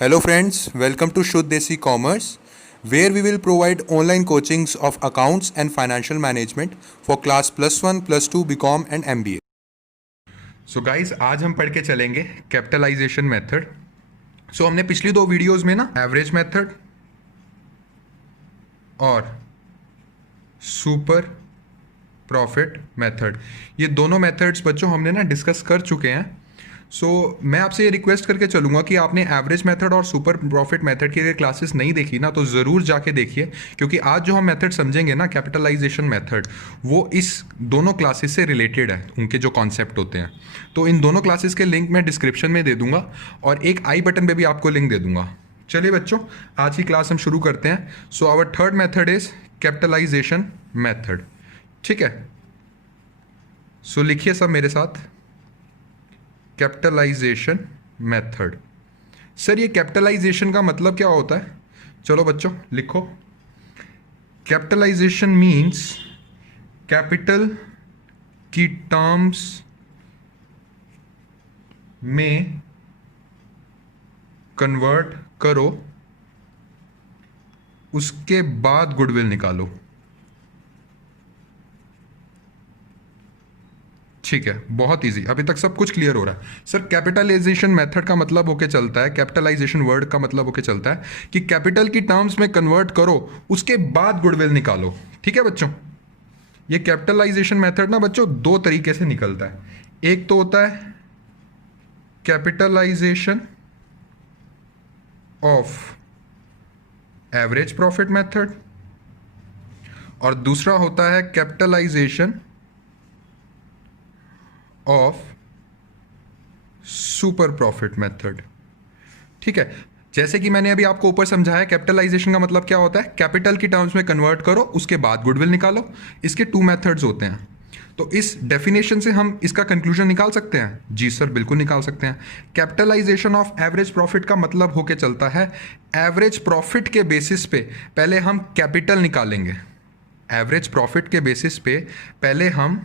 Hello friends, welcome to Shuddh Desi Commerce, where we will provide online coachings of accounts and financial management for class plus 1, plus 2, BCom and MBA. So guys आज हम पढ़ के चलेंगे capitalisation method. सो हमने पिछली दो videos में ना एवरेज मेथड और सुपर प्रॉफिट मेथड, ये दोनों मेथड्स बच्चों हमने ना डिस्कस कर चुके हैं। सो मैं आपसे ये रिक्वेस्ट करके चलूँगा कि आपने एवरेज मेथड और सुपर प्रॉफिट मेथड की अगर क्लासेस नहीं देखी ना तो ज़रूर जाके देखिए, क्योंकि आज जो हम मेथड समझेंगे ना कैपिटलाइजेशन मेथड, वो इस दोनों क्लासेस से रिलेटेड है, उनके जो कॉन्सेप्ट होते हैं। तो इन दोनों क्लासेस के लिंक मैं डिस्क्रिप्शन में दे दूंगा और एक आई बटन पे भी आपको लिंक दे दूंगा। चलिए बच्चों, आज की क्लास हम शुरू करते हैं। So our third method is capitalization method. ठीक है, सो लिखिए सब मेरे साथ, कैपिटलाइजेशन मेथड। सर ये कैपिटलाइजेशन का मतलब क्या होता है? चलो बच्चों लिखो, कैपिटलाइजेशन मीन्स कैपिटल की टर्म्स में कन्वर्ट करो, उसके बाद गुडविल निकालो। ठीक है, बहुत इजी, अभी तक सब कुछ क्लियर हो रहा है। सर कैपिटलाइजेशन मेथड का मतलब होके चलता है, कैपिटलाइजेशन वर्ड का मतलब होके चलता है कि कैपिटल की टर्म्स में कन्वर्ट करो, उसके बाद गुडविल निकालो। ठीक है बच्चों, ये कैपिटलाइजेशन मेथड ना बच्चों दो तरीके से निकलता है। एक तो होता है capitalization of average profit method और दूसरा होता है capitalization of super profit method. ठीक है, जैसे कि मैंने अभी आपको ऊपर समझाया, कैपिटलाइजेशन का मतलब क्या होता है, कैपिटल की टर्म्स में कन्वर्ट करो, उसके बाद गुडविल निकालो। इसके टू मेथड्स होते हैं। तो इस डेफिनेशन से हम इसका कंक्लूजन निकाल सकते हैं? जी सर, बिल्कुल निकाल सकते हैं। कैपिटलाइजेशन ऑफ एवरेज प्रॉफिट का मतलब होके चलता है, एवरेज प्रॉफिट के बेसिस पे पहले हम कैपिटल निकालेंगे। एवरेज प्रॉफिट के बेसिस पे पहले हम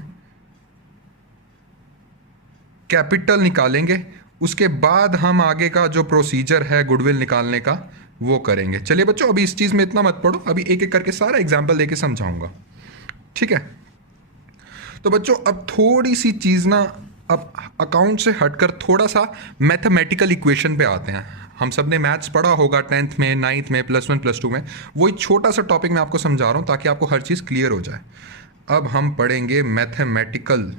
कैपिटल निकालेंगे, उसके बाद हम आगे का जो प्रोसीजर है गुडविल निकालने का वो करेंगे। चलिए बच्चों, अभी इस चीज़ में इतना मत पढ़ो, अभी एक एक करके सारा एग्जाम्पल लेके समझाऊंगा। ठीक है, तो बच्चों अब थोड़ी सी चीज़ ना, अब अकाउंट से हटकर थोड़ा सा मैथमेटिकल इक्वेशन पे आते हैं। हम सब ने मैथ्स पढ़ा होगा 10th में, 9th में, प्लस 1 प्लस 2 में। वही छोटा सा टॉपिक मैं आपको समझा रहा हूँ ताकि आपको हर चीज़ क्लियर हो जाए। अब हम पढ़ेंगे मैथमेटिकल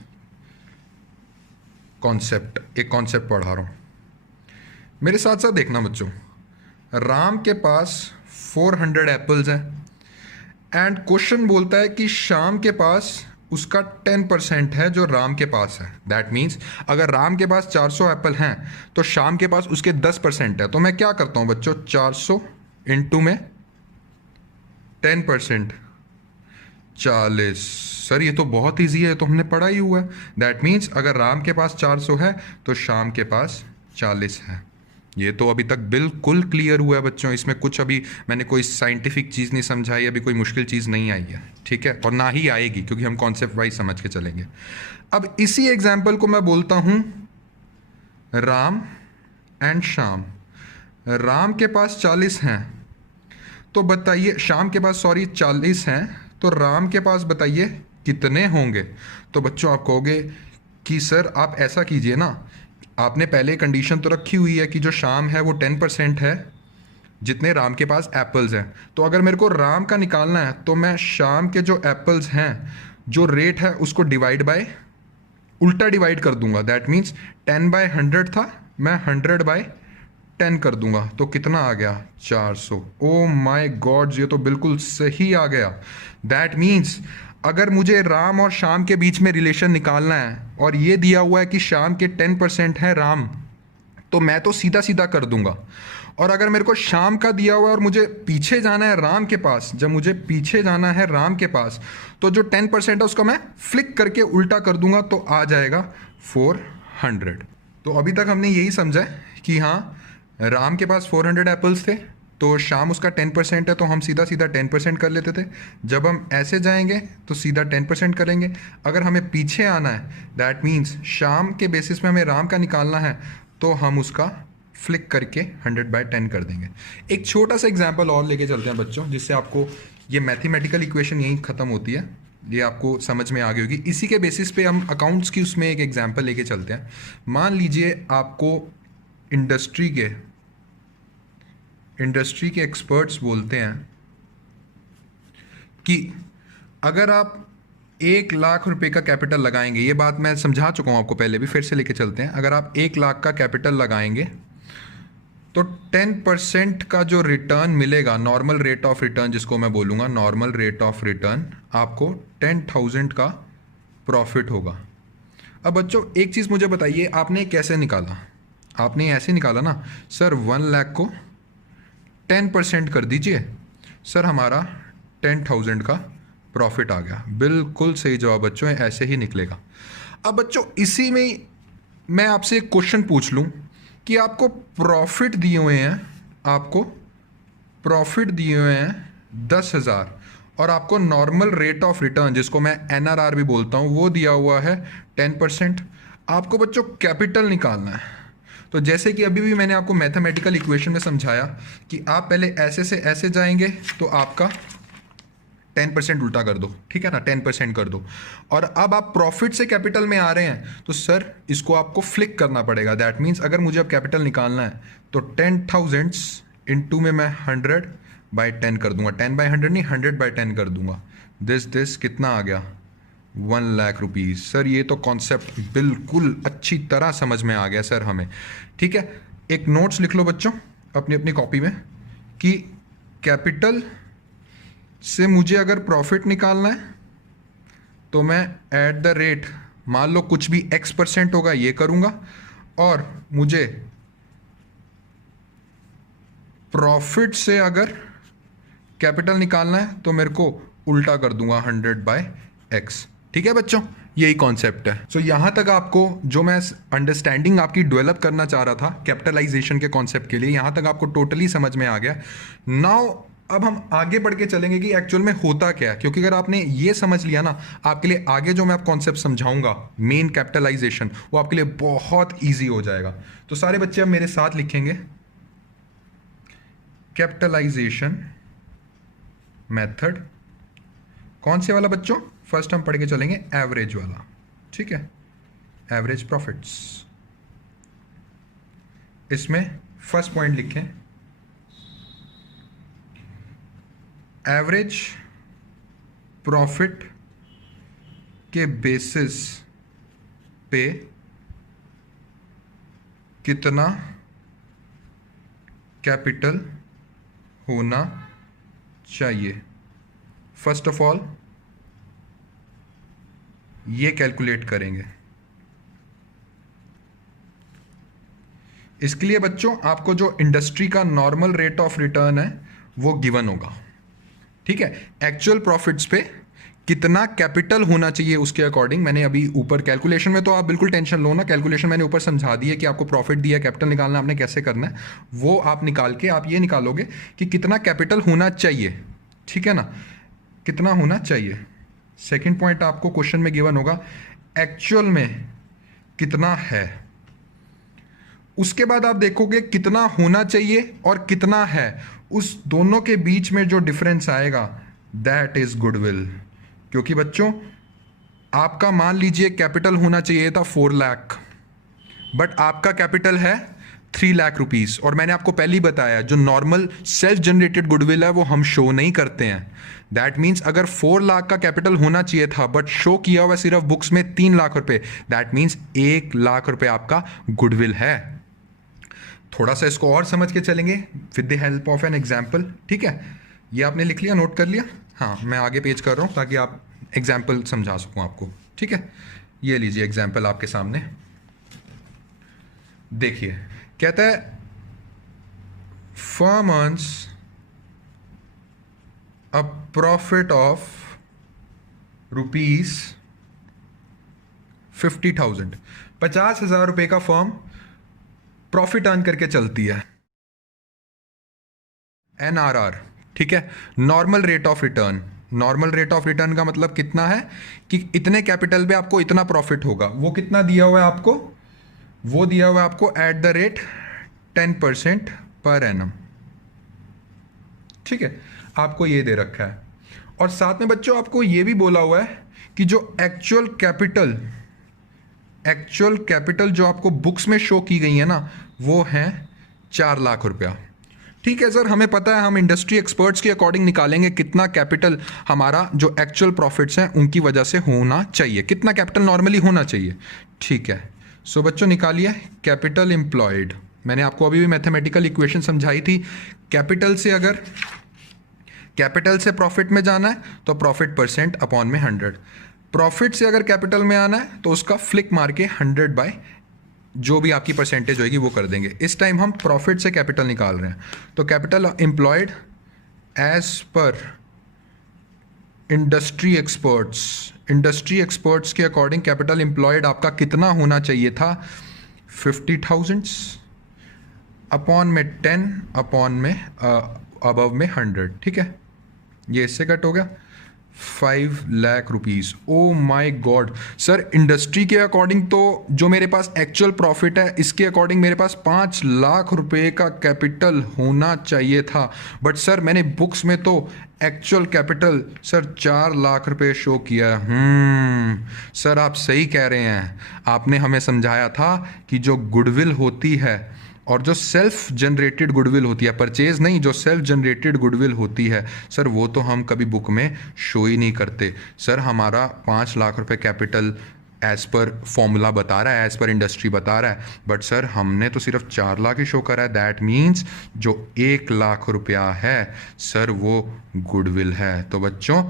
कॉन्सेप्ट, एक कॉन्सेप्ट पढ़ा रहा हूँ, मेरे साथ साथ देखना बच्चों। राम के पास 400 एप्पल्स हैं एंड क्वेश्चन बोलता है कि श्याम के पास उसका 10% है जो राम के पास है। दैट मीन्स अगर राम के पास 400 एप्पल हैं तो श्याम के पास उसके 10% है। तो मैं क्या करता हूँ बच्चों, 400 इंटू में 10%, 40। सर ये तो बहुत इजी है, तो हमने पढ़ा ही हुआ है। दैट मीन्स अगर राम के पास 400 है तो श्याम के पास 40 है। ये तो अभी तक बिल्कुल क्लियर हुआ है बच्चों, इसमें कुछ अभी मैंने कोई साइंटिफिक चीज़ नहीं समझाई, अभी कोई मुश्किल चीज़ नहीं आई है। ठीक है, और ना ही आएगी, क्योंकि हम कॉन्सेप्ट वाइज समझ के चलेंगे। अब इसी एग्जाम्पल को मैं बोलता हूँ राम एंड श्याम। राम के पास 40 हैं, तो बताइए, श्याम के पास 40 हैं, तो राम के पास बताइए कितने होंगे? तो बच्चों आप कहोगे कि सर आप ऐसा कीजिए ना, आपने पहले कंडीशन तो रखी हुई है कि जो श्याम है वो 10% है जितने राम के पास एप्पल्स हैं। तो अगर मेरे को राम का निकालना है तो मैं श्याम के जो एप्पल्स हैं, जो रेट है उसको डिवाइड बाय, उल्टा डिवाइड कर दूंगा। दैट मीन्स 10/100 था, मैं 100/10 कर दूंगा। तो कितना आ गया? 400। ओ माय गॉड, ये तो बिल्कुल सही आ गया। दैट मीन्स अगर मुझे राम और श्याम के बीच में रिलेशन निकालना है और ये दिया हुआ है कि श्याम के 10% है राम, तो मैं तो सीधा सीधा कर दूंगा। और अगर मेरे को श्याम का दिया हुआ है और मुझे पीछे जाना है राम के पास, जब मुझे पीछे जाना है राम के पास, तो जो 10% है उसका मैं फ्लिक करके उल्टा कर दूंगा, तो आ जाएगा 400। तो अभी तक हमने यही समझा कि हाँ, राम के पास 400 एप्पल्स थे, तो श्याम उसका 10% है, तो हम सीधा सीधा 10% कर लेते थे। जब हम ऐसे जाएंगे तो सीधा 10% करेंगे। अगर हमें पीछे आना है, दैट मीन्स श्याम के बेसिस में हमें राम का निकालना है, तो हम उसका फ्लिक करके 100/10 कर देंगे। एक छोटा सा एग्जांपल और लेके चलते हैं बच्चों, जिससे आपको ये मैथमेटिकल इक्वेशन यहीं ख़त्म होती है, ये आपको समझ में आ गई होगी। इसी के बेसिस पे हम अकाउंट्स की उसमें एक एग्जांपल लेके चलते हैं। मान लीजिए आपको इंडस्ट्री के एक्सपर्ट्स बोलते हैं कि अगर आप 1,00,000 रुपए का कैपिटल लगाएंगे, ये बात मैं समझा चुका हूँ आपको पहले भी, फिर से लेके चलते हैं। अगर आप 1,00,000 का कैपिटल लगाएंगे तो 10% का जो रिटर्न मिलेगा, नॉर्मल रेट ऑफ रिटर्न जिसको मैं बोलूँगा, नॉर्मल रेट ऑफ रिटर्न, आपको 10,000 का प्रॉफिट होगा। अब बच्चों एक चीज़ मुझे बताइए, आपने कैसे निकाला? आपने ऐसे निकाला ना, सर 1,00,000 को 10% कर दीजिए, सर हमारा 10,000 का प्रॉफिट आ गया। बिल्कुल सही जवाब बच्चों, ऐसे ही निकलेगा। अब बच्चों इसी में मैं आपसे एक क्वेश्चन पूछ लूं कि आपको प्रॉफिट दिए हुए हैं, आपको प्रॉफिट दिए हुए हैं 10,000 और आपको नॉर्मल रेट ऑफ रिटर्न जिसको मैं NRR भी बोलता हूं वो दिया हुआ है 10%। आपको बच्चों कैपिटल निकालना है। तो जैसे कि अभी भी मैंने आपको मैथमेटिकल इक्वेशन में समझाया कि आप पहले ऐसे से ऐसे जाएंगे तो आपका 10% उल्टा कर दो, ठीक है ना, 10% कर दो। और अब आप प्रॉफिट से कैपिटल में आ रहे हैं तो सर इसको आपको फ्लिक करना पड़ेगा। दैट मीन्स अगर मुझे अब कैपिटल निकालना है तो 10,000 इंटू में मैं 100/10 कर दूंगा। 10/100 नहीं, 100/10 कर दूंगा। दिस कितना आ गया? 1,00,000 रुपीज़। सर ये तो कॉन्सेप्ट बिल्कुल अच्छी तरह समझ में आ गया सर हमें, ठीक है। एक नोट्स लिख लो बच्चों अपनी अपनी कॉपी में कि कैपिटल से मुझे अगर प्रॉफिट निकालना है तो मैं एट द रेट, मान लो कुछ भी X% होगा ये करूंगा, और मुझे प्रॉफिट से अगर कैपिटल निकालना है तो मेरे को उल्टा कर दूंगा 100/X। ठीक है बच्चों, यही कॉन्सेप्ट है। सो यहाँ तक आपको जो मैं अंडरस्टैंडिंग आपकी डेवलप करना चाह रहा था कैपिटलाइजेशन के कॉन्सेप्ट के लिए, यहाँ तक आपको टोटली समझ में आ गया। नाउ अब हम आगे बढ़ के चलेंगे कि एक्चुअल में होता क्या है, क्योंकि अगर आपने ये समझ लिया ना, आपके लिए आगे जो मैं आप कॉन्सेप्ट समझाऊंगा मेन कैपिटलाइजेशन, वो आपके लिए बहुत ईजी हो जाएगा। तो सारे बच्चे अब मेरे साथ लिखेंगे कैपिटलाइजेशन मेथड। कौन से वाला बच्चों? फर्स्ट हम पढ़ के चलेंगे एवरेज वाला, ठीक है, एवरेज प्रॉफिट्स। इसमें फर्स्ट पॉइंट लिखें, एवरेज प्रॉफिट के बेसिस पे कितना कैपिटल होना चाहिए। फर्स्ट ऑफ ऑल ये कैलकुलेट करेंगे। इसके लिए बच्चों आपको जो इंडस्ट्री का नॉर्मल रेट ऑफ रिटर्न है वो गिवन होगा, ठीक है। एक्चुअल प्रॉफिट्स पे कितना कैपिटल होना चाहिए उसके अकॉर्डिंग मैंने अभी ऊपर कैलकुलेशन में, तो आप बिल्कुल टेंशन लो ना, कैलकुलेशन मैंने ऊपर समझा दी है कि आपको प्रॉफिट दिया, कैपिटल निकालना आपने कैसे करना है, वो आप निकाल के आप ये निकालोगे कि कितना कैपिटल होना चाहिए, ठीक है ना, कितना होना चाहिए। सेकंड पॉइंट आपको क्वेश्चन में गिवन होगा एक्चुअल में कितना है। उसके बाद आप देखोगे कितना होना चाहिए और कितना है, उस दोनों के बीच में जो डिफरेंस आएगा दैट इज गुडविल। क्योंकि बच्चों आपका मान लीजिए कैपिटल होना चाहिए था 4 लाख, बट आपका कैपिटल है 3 लाख रुपीस, और मैंने आपको पहले ही बताया जो नॉर्मल सेल्फ जनरेटेड गुडविल है वो हम शो नहीं करते हैं। दैट मीन्स अगर 4 लाख का कैपिटल होना चाहिए था बट शो किया हुआ सिर्फ बुक्स में 3 लाख रुपए, दैट मीन्स 1 लाख रुपए आपका गुडविल है। थोड़ा सा इसको और समझ के चलेंगे with the help of an example, ठीक है। ये आपने लिख लिया, नोट कर लिया? हाँ, मैं आगे पेज कर रहा हूँ ताकि आप एग्जाम्पल समझा सकूँ आपको, ठीक है। ये लीजिए एग्जाम्पल आपके सामने, देखिए कहता है firm earns a profit of ₹50,000। 50,000 रुपए का फर्म प्रॉफिट अर्न करके चलती है, NRR, ठीक है, normal rate of return. Normal rate of return का मतलब कितना है कि इतने कैपिटल पे आपको इतना प्रॉफिट होगा। वो कितना दिया हुआ है आपको? वो दिया हुआ है आपको at the rate 10% per annum. ठीक है, आपको ये दे रखा है। और साथ में बच्चों आपको ये भी बोला हुआ है कि जो एक्चुअल कैपिटल जो आपको बुक्स में शो की गई है ना, वो है 4 लाख रुपया। ठीक है सर, हमें पता है, हम इंडस्ट्री एक्सपर्ट्स के अकॉर्डिंग निकालेंगे कितना कैपिटल हमारा जो एक्चुअल प्रॉफिट्स हैं उनकी वजह से होना चाहिए, कितना कैपिटल नॉर्मली होना चाहिए। ठीक है, सो बच्चों निकालिए कैपिटल एम्प्लॉयड। मैंने आपको अभी भी मैथमेटिकल इक्वेशन समझाई थी। कैपिटल से प्रॉफिट में जाना है तो प्रॉफिट परसेंट अपॉन में 100, प्रॉफिट से अगर कैपिटल में आना है तो उसका फ्लिक मार के 100 बाय जो भी आपकी परसेंटेज होगी वो कर देंगे। इस टाइम हम प्रॉफिट से कैपिटल निकाल रहे हैं, तो capital employed as per industry experts के अकॉर्डिंग कैपिटल एम्प्लॉयड आपका कितना होना चाहिए था, 50,000 अपॉन में 10 अपॉन में अबव में 100। ठीक है, ये इससे कट हो गया 5 लाख रुपीज़। ओ माई गॉड सर, इंडस्ट्री के अकॉर्डिंग तो जो मेरे पास एक्चुअल प्रॉफिट है इसके अकॉर्डिंग मेरे पास 5 लाख रुपए का कैपिटल होना चाहिए था, बट सर मैंने बुक्स में तो एक्चुअल कैपिटल सर 4 लाख रुपए शो किया। सर आप सही कह रहे हैं, आपने हमें समझाया था कि जो गुडविल होती है और जो सेल्फ जनरेटेड गुडविल होती है, परचेज नहीं, जो सेल्फ जनरेटेड गुडविल होती है सर वो तो हम कभी बुक में शो ही नहीं करते। सर हमारा 5 लाख रुपए कैपिटल एज पर फॉर्मूला बता रहा है, एज पर इंडस्ट्री बता रहा है, बट सर हमने तो सिर्फ 4 लाख ही शो करा है। दैट मीन्स जो 1 लाख रुपया है सर वो गुडविल है। तो बच्चों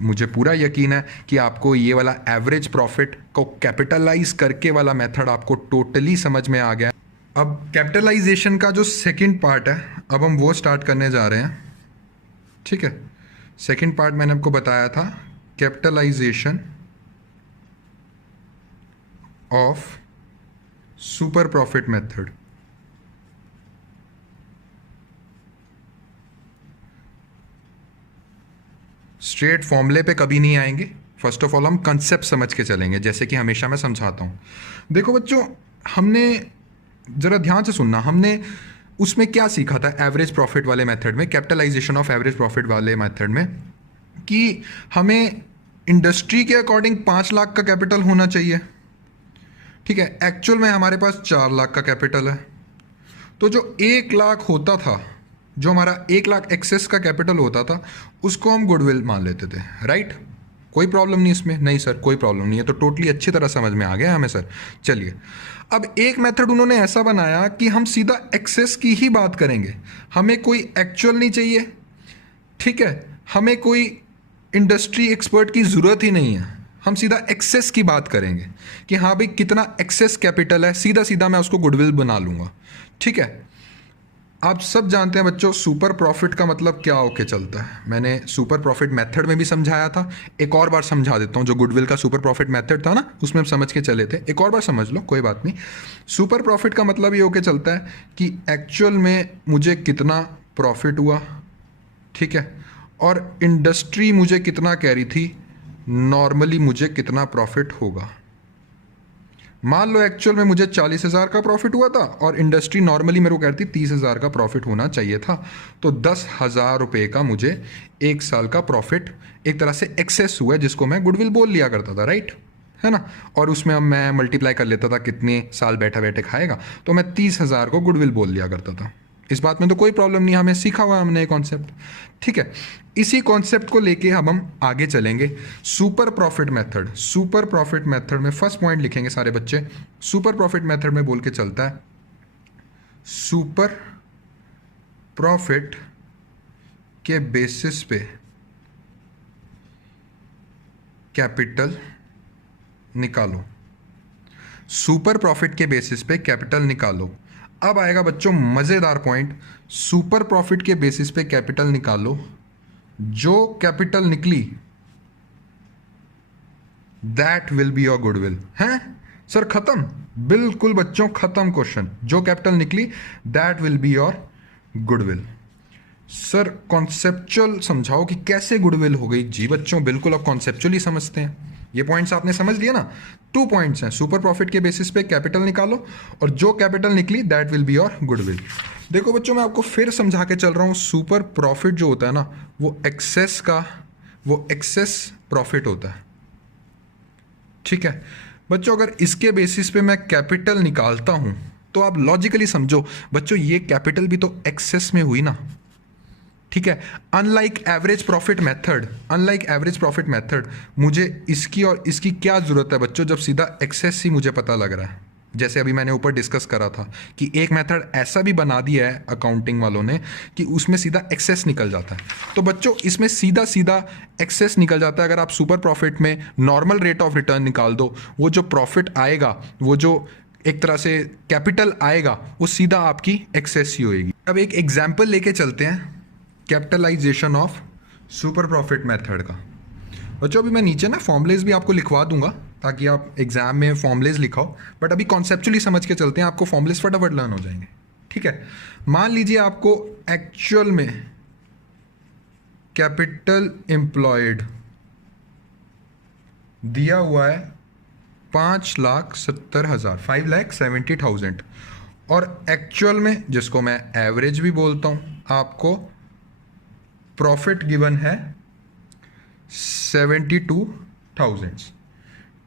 मुझे पूरा यकीन है कि आपको ये वाला एवरेज प्रॉफिट को कैपिटलाइज करके वाला मेथड आपको टोटली समझ में आ गया। अब कैपिटलाइजेशन का जो सेकंड पार्ट है अब हम वो स्टार्ट करने जा रहे हैं। ठीक है, सेकंड पार्ट मैंने आपको बताया था capitalization of super profit method. Straight फॉर्मूले पे कभी नहीं आएंगे, फर्स्ट ऑफ ऑल हम कंसेप्ट समझ के चलेंगे, जैसे कि हमेशा मैं समझाता हूँ। देखो बच्चों, हमने ज़रा ध्यान से सुनना, हमने उसमें क्या सीखा था एवरेज प्रॉफिट वाले मेथड में, कैपिटलाइजेशन ऑफ एवरेज प्रॉफिट वाले मेथड में, कि हमें इंडस्ट्री के अकॉर्डिंग 5 लाख का कैपिटल होना चाहिए। ठीक है, एक्चुअल में हमारे पास 4 लाख का कैपिटल है, तो जो 1 लाख होता था, जो हमारा 1 लाख एक्सेस का कैपिटल होता था, उसको हम गुडविल मान लेते थे। राइट, कोई प्रॉब्लम नहीं इसमें? नहीं सर कोई प्रॉब्लम नहीं है, तो टोटली अच्छी तरह समझ में आ गया हमें सर। चलिए, अब एक मेथड उन्होंने ऐसा बनाया कि हम सीधा एक्सेस की ही बात करेंगे, हमें कोई एक्चुअल नहीं चाहिए। ठीक है, हमें कोई इंडस्ट्री एक्सपर्ट की ज़रूरत ही नहीं है, हम सीधा एक्सेस की बात करेंगे कि हाँ भाई कितना एक्सेस कैपिटल है, सीधा सीधा मैं उसको गुडविल बना लूँगा। ठीक है, आप सब जानते हैं बच्चों सुपर प्रॉफिट का मतलब क्या होके चलता है। मैंने सुपर प्रॉफिट मेथड में भी समझाया था, एक और बार समझा देता हूँ। जो गुडविल का सुपर प्रॉफिट मेथड था ना, उसमें हम समझ के चले थे, एक और बार समझ लो, कोई बात नहीं। सुपर प्रॉफिट का मतलब ये होके चलता है कि एक्चुअल में मुझे कितना प्रॉफिट हुआ, ठीक है, और इंडस्ट्री मुझे कितना कह रही थी, नॉर्मली मुझे कितना प्रॉफिट होगा। मान लो एक्चुअल में मुझे 40,000 का प्रॉफिट हुआ था और इंडस्ट्री नॉर्मली मेरे को कहती 30,000 का प्रॉफिट होना चाहिए था, तो 10,000 रुपये का मुझे 1 साल का प्रॉफिट एक तरह से एक्सेस हुआ, जिसको मैं गुडविल बोल लिया करता था। राइट है ना, और उसमें अब मैं मल्टीप्लाई कर लेता था कितने साल बैठे बैठे खाएगा, तो मैं 30,000 को गुडविल बोल लिया करता था। इस बात में तो कोई प्रॉब्लम नहीं, हमें सीखा हुआ हमने ये कॉन्सेप्ट। ठीक है, इसी कॉन्सेप्ट को लेके अब हम आगे चलेंगे। Super profit method, super profit method में फर्स्ट पॉइंट लिखेंगे सारे बच्चे। सुपर प्रॉफिट मेथड में बोल के चलता है सुपर प्रॉफिट के बेसिस पे कैपिटल निकालो। सुपर प्रॉफिट के बेसिस पे कैपिटल निकालो। अब आएगा बच्चों मजेदार पॉइंट, सुपर प्रॉफिट के बेसिस पे कैपिटल निकालो, जो कैपिटल निकली that will be your goodwill. हैं सर खत्म? बिल्कुल बच्चों खत्म क्वेश्चन, जो कैपिटल निकली that will be your goodwill. Sir conceptual समझाओ कि कैसे गुडविल हो गई। जी बच्चों बिल्कुल, अब कॉन्सेप्चुअली समझते हैं। ये पॉइंट्स आपने समझ लिया ना। 2 पॉइंट्स हैं, सुपर प्रॉफिट के बेसिस पे कैपिटल निकालो और जो कैपिटल निकली that will be your goodwill. देखो बच्चों, मैं आपको फिर समझा के चल रहा हूँ, सुपर प्रॉफिट जो होता है ना वो एक्सेस प्रॉफिट होता है, ठीक है बच्चों। अगर इसके बेसिस पे मैं कैपिटल निकालता हूं तो आप लॉजिकली समझो बच्चों, ये कैपिटल भी तो एक्सेस में हुई ना, ठीक है। अनलाइक एवरेज प्रॉफिट मेथड मुझे इसकी और इसकी क्या जरूरत है बच्चों, जब सीधा एक्सेस ही मुझे पता लग रहा है। जैसे अभी मैंने ऊपर डिस्कस करा था कि एक मेथड ऐसा भी बना दिया है अकाउंटिंग वालों ने कि उसमें सीधा एक्सेस निकल जाता है। तो बच्चों इसमें सीधा सीधा एक्सेस निकल जाता है। अगर आप सुपर प्रॉफिट में नॉर्मल रेट ऑफ रिटर्न निकाल दो, वो जो प्रॉफिट आएगा, वो जो एक तरह से कैपिटल आएगा, वो सीधा आपकी एक्सेस ही होएगी। अब एक एग्जाम्पल लेके चलते हैं capitalization of super profit method का। बच्चों अभी मैं नीचे ना फॉर्मुलेज भी आपको लिखवा दूंगा ताकि आप एग्जाम में फॉर्मुलेज लिखाओ, बट अभी कॉन्सेप्चुअली समझ के चलते हैं, आपको फॉर्मुलेज फटाफट लर्न हो जाएंगे, ठीक है। मान लीजिए आपको एक्चुअल में कैपिटल एम्प्लॉयड दिया हुआ है 5,70,000, 5,70,000, और एक्चुअल में, जिसको मैं एवरेज भी बोलता हूं, आपको प्रॉफिट गिवन है 72,000,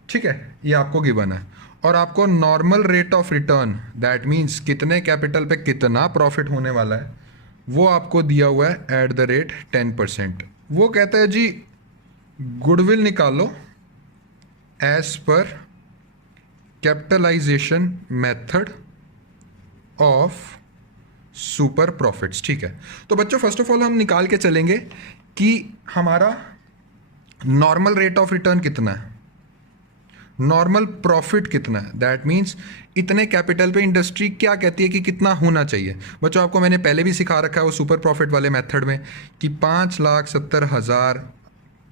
ठीक है, ये आपको गिवन है। और आपको normal rate of return, that means कितने कैपिटल पे कितना प्रॉफिट होने वाला है, वो आपको दिया हुआ है एट द रेट 10%। वो कहता है जी गुडविल निकालो as per capitalization method of super profits, ठीक है। तो बच्चों फर्स्ट ऑफ ऑल हम निकाल के चलेंगे कि हमारा नॉर्मल रेट ऑफ रिटर्न कितना है, नॉर्मल प्रॉफिट कितना है, दैट मीन्स इतने कैपिटल पे इंडस्ट्री क्या कहती है कि कितना होना चाहिए। बच्चों आपको मैंने पहले भी सिखा रखा है वो सुपर प्रॉफिट वाले मेथड में कि 5,70,000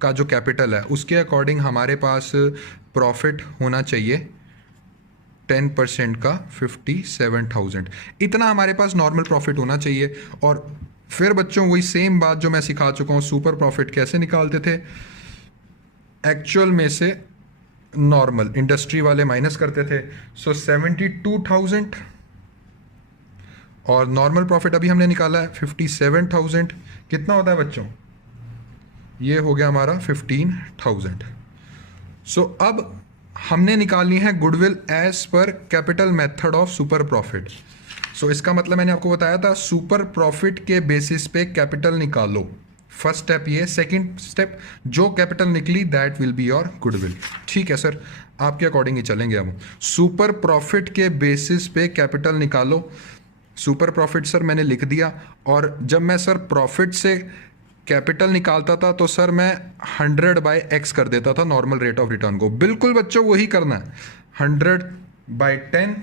का जो कैपिटल है उसके अकॉर्डिंग हमारे पास प्रॉफिट होना चाहिए 10% का 57,000, इतना हमारे पास नॉर्मल प्रॉफिट होना चाहिए। और फिर बच्चों वही सेम बात जो मैं सिखा चुका हूँ, सुपर प्रॉफिट कैसे निकालते थे, एक्चुअल में से नॉर्मल इंडस्ट्री वाले माइनस करते थे, सो 72,000 और नॉर्मल प्रॉफिट अभी हमने निकाला है 57,000, कितना होता है बच्चों, ये हो गया हमारा 15,000। सो अब हमने निकालनी है goodwill as per capital method of super profit. So इसका मतलब मैंने आपको बताया था सुपर प्रॉफिट के बेसिस पे कैपिटल निकालो, फर्स्ट स्टेप ये। सेकंड स्टेप, जो कैपिटल निकली that will be your goodwill, ठीक है सर, आपके अकॉर्डिंग ही चलेंगे हम। सुपर प्रॉफिट के बेसिस पे कैपिटल निकालो, सुपर प्रॉफिट सर मैंने लिख दिया, और जब मैं सर प्रॉफिट से कैपिटल निकालता था तो सर मैं 100/x कर देता था नॉर्मल रेट ऑफ रिटर्न को। बिल्कुल बच्चों वही करना है, 100/10,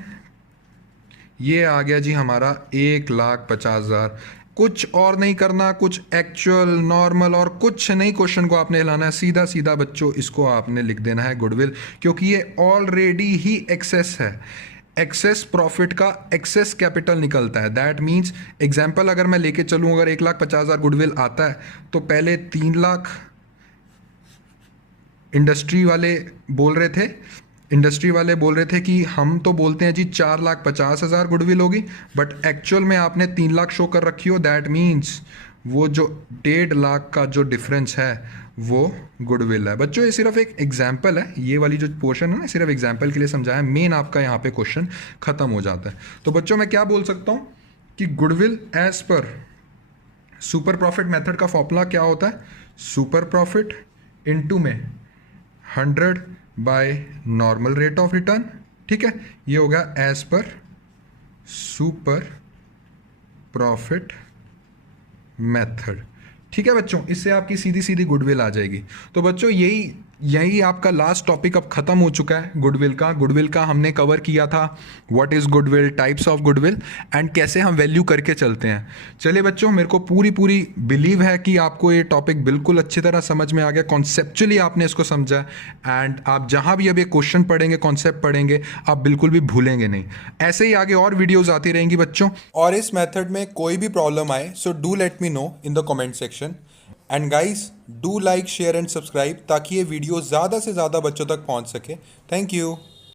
ये आ गया जी हमारा 1,50,000। कुछ और नहीं करना, कुछ एक्चुअल नॉर्मल और कुछ नहीं, क्वेश्चन को आपने हिलाना है, सीधा सीधा बच्चों इसको आपने लिख देना है गुडविल, क्योंकि ये ऑलरेडी ही एक्सेस है। एक्सेस प्रॉफिट का एक्सेस कैपिटल निकलता है, दैट मीन्स एग्जाम्पल अगर मैं लेके चलूँ, अगर 1,50,000 गुडविल आता है तो पहले 3 लाख इंडस्ट्री वाले बोल रहे थे कि हम तो बोलते हैं जी 4,50,000 गुडविल होगी, बट एक्चुअल में आपने 3 लाख शो कर रखी हो, दैट मीन्स वो जो 1.5 लाख का जो डिफरेंस है वो गुडविल है। बच्चों ये सिर्फ एक एग्जाम्पल है, ये वाली जो पोर्शन है ना सिर्फ एग्जाम्पल के लिए समझाया, मेन आपका यहाँ पे क्वेश्चन खत्म हो जाता है। तो बच्चों मैं क्या बोल सकता हूँ कि goodwill as per super profit method का फॉर्मूला क्या होता है, सुपर प्रॉफिट इनटू में 100 by normal rate of return, ठीक है, ये होगा as per super profit method, ठीक है बच्चों। इससे आपकी सीधी सीधी गुडविल आ जाएगी। तो बच्चों यही आपका लास्ट टॉपिक अब खत्म हो चुका है गुडविल का हमने कवर किया था, what is goodwill, types of goodwill and कैसे हम वैल्यू करके चलते हैं। चलिए बच्चों, मेरे को पूरी बिलीव है कि आपको ये टॉपिक बिल्कुल अच्छी तरह समझ में आ गया, कॉन्सेप्चुअली आपने इसको समझा, एंड आप जहाँ भी अब ये क्वेश्चन पढ़ेंगे, कॉन्सेप्ट पढ़ेंगे, आप बिल्कुल भी भूलेंगे नहीं। ऐसे ही आगे और वीडियोज़ आती रहेंगी बच्चों। और इस मेथड में कोई भी प्रॉब्लम आए so do let me know in the comment section. And guys do like share and subscribe ताकि ये वीडियो ज़्यादा से ज़्यादा बच्चों तक पहुंच सके। Thank you.